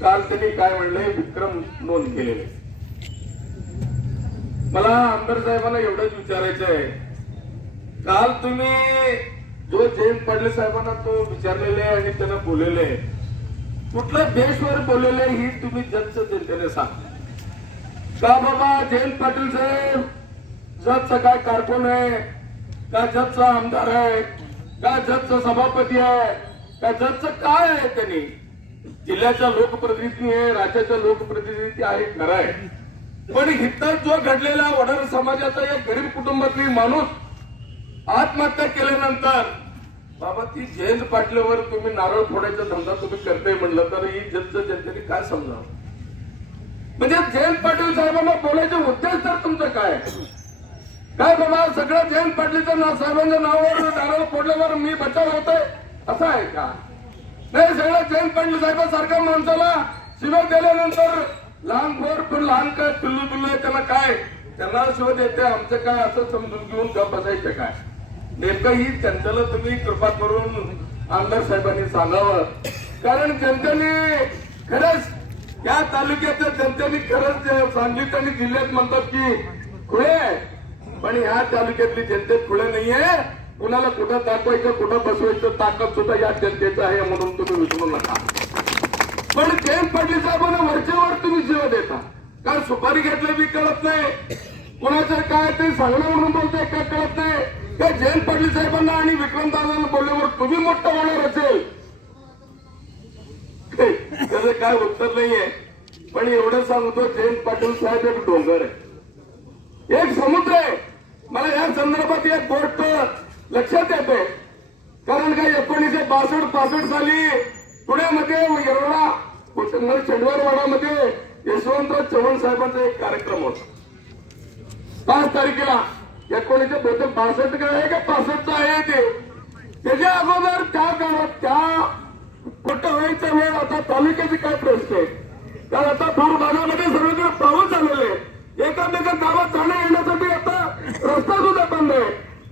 काल त्यांनी काय म्हणले विक्रम नोंद केलेले. मला आमदार साहेबांना एवढंच विचारायचं आहे. काल तुम्ही जो जयंत पाटील साहेबांना तो विचारलेले आणि त्यांना बोललेले कुठल्या देशवर बोललेले ही तुम्ही जजचं जनतेने सांग. का बाबा जयंत पाटील साहेब जजचा काय कारकून आहे का जजचा आमदार आहे का जजचा सभापती आहे का जजचं काय आहे त्यांनी? जिल्ह्याच्या लोकप्रतिनिधी आहे राज्याच्या लोकप्रतिनिधी आहे खरं आहे. पण इथं जो घडलेला वडार समाजाचा या गरीब कुटुंबातली माणूस आत्महत्या केल्यानंतर बाबा ती जयंत पाटल्यावर तुम्ही नारळ फोडायचा धंदा तुम्ही करताय म्हणलं तर ही जजचं जनतेने काय समजावं? म्हणजे जयंत पाटील साहेबांना बोलायचे उद्देश तर तुमचं काय? काय बाबा सगळं जयंत पाटीलच्या साहेबांच्या नावावर नारळ फोडल्यावर मी बचाव होतोय? असं आहे का? नाही सगळं जयंत पाटील साहेबांसारख्या माणसाला शिवाय दिल्यानंतर लहान पोर पण लहान काय पिल्लू पिल्लू आहे त्याला काय? त्यांना शिव देते आमचं काय असं समजून घेऊन गप बसायचं काय? नेमकं ही जनतेला तुम्ही कृपा करून आमदार साहेबांनी सांगावं. कारण जनतेने खरंच या तालुक्याच्या जनतेने खरंच सांगलीत आणि जिल्ह्यात म्हणतात की खुळे आहे. पण ह्या तालुक्यातली जनतेत खुळे नाहीये. कुणाला कुठं दाखवायचं कुठं बसवायचं ताकद सुद्धा या जनतेचं आहे म्हणून तुम्ही विसरू नका. पण जयंत पाटील साहेबांना वरच्यावर तुम्ही सेवा देता. कारण सुपारी घेतलं बी कळत नाही. कुणाचं काय ते सांगणं म्हणून बोलतोय काय कळत नाही. त्या जयंत पाटील साहेबांना आणि विक्रमदादांना बोलल्यावर तुम्ही मोठं होणार असेल. त्याचं काय उत्तर नाहीये. पण एवढं सांगतो जयंत पाटील साहेब एक डोंगर आहे. एक समुद्र आहे. मला या संदर्भात एक गोष्ट लक्षात येते. कारण काय एकोणीसशे बासष्ट पासष्ट साली पुण्यामध्ये येरवडा शनिवारवाडामध्ये म्हणजे यशवंतराव चव्हाण साहेबांचा एक कार्यक्रम होता. पाच तारखेला एकोणीसशे बहुतेक बासष्ट काय आहे का पासष्टचा आहे ते? त्याच्या अगोदर त्या काळात त्या कुठं व्हायचा वेळ आता तालुक्याचे काय प्रश्न आहे कारण आता दूर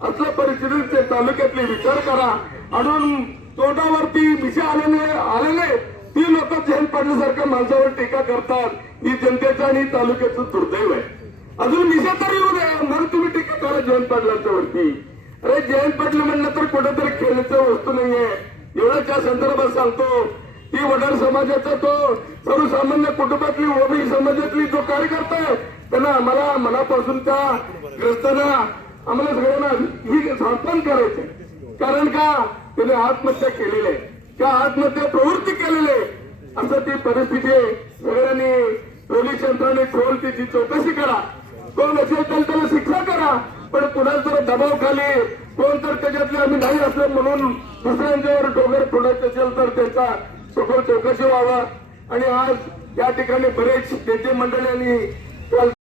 असल्या परिस्थितीचे तालुक्यातले विचार करा. अजून तोंडावरती विषय आलेले आलेले ती लोक जयंत पाटील सारख्या माणसावर टीका करतात. ही जनतेचं आणि तालुक्याचं दुर्दैव आहे. अजून विषय तरी येऊ द्या. मग तुम्ही टीका करा जयंत पाटलांच्या वरती अरे जयंत पाटील म्हणलं तर कुठेतरी खेळण्याचं वस्तू नाहीये. एवढं त्या संदर्भात सांगतो ती वडार समाजाचा तो सर्वसामान्य कुटुंबातली ओबी समाजातली जो कार्यकर्ता आहे त्यांना आम्हाला मनापासून त्या ग्रस्तांना आम्हाला सगळ्यांना ही स्थापन करायचे कारण का? त्याने आत्महत्या केलेली आहे. त्या आत्महत्या प्रवृत्ती केलेली आहे. असं ती परिस्थिती आहे. सगळ्यांनी पोलीस यंत्रणाने खोल त्याची चौकशी करा. कोण असेल तर त्याला शिक्षा करा. पण पुन्हा जर दबाव खाली कोण तर त्याच्यातले आम्ही नाही असलं म्हणून दुसऱ्यांच्यावर डोंगर फोडायचं असेल तर त्याचा सखोल चौकशी व्हावा. आणि आज या ठिकाणी बरेच नेते मंडळांनी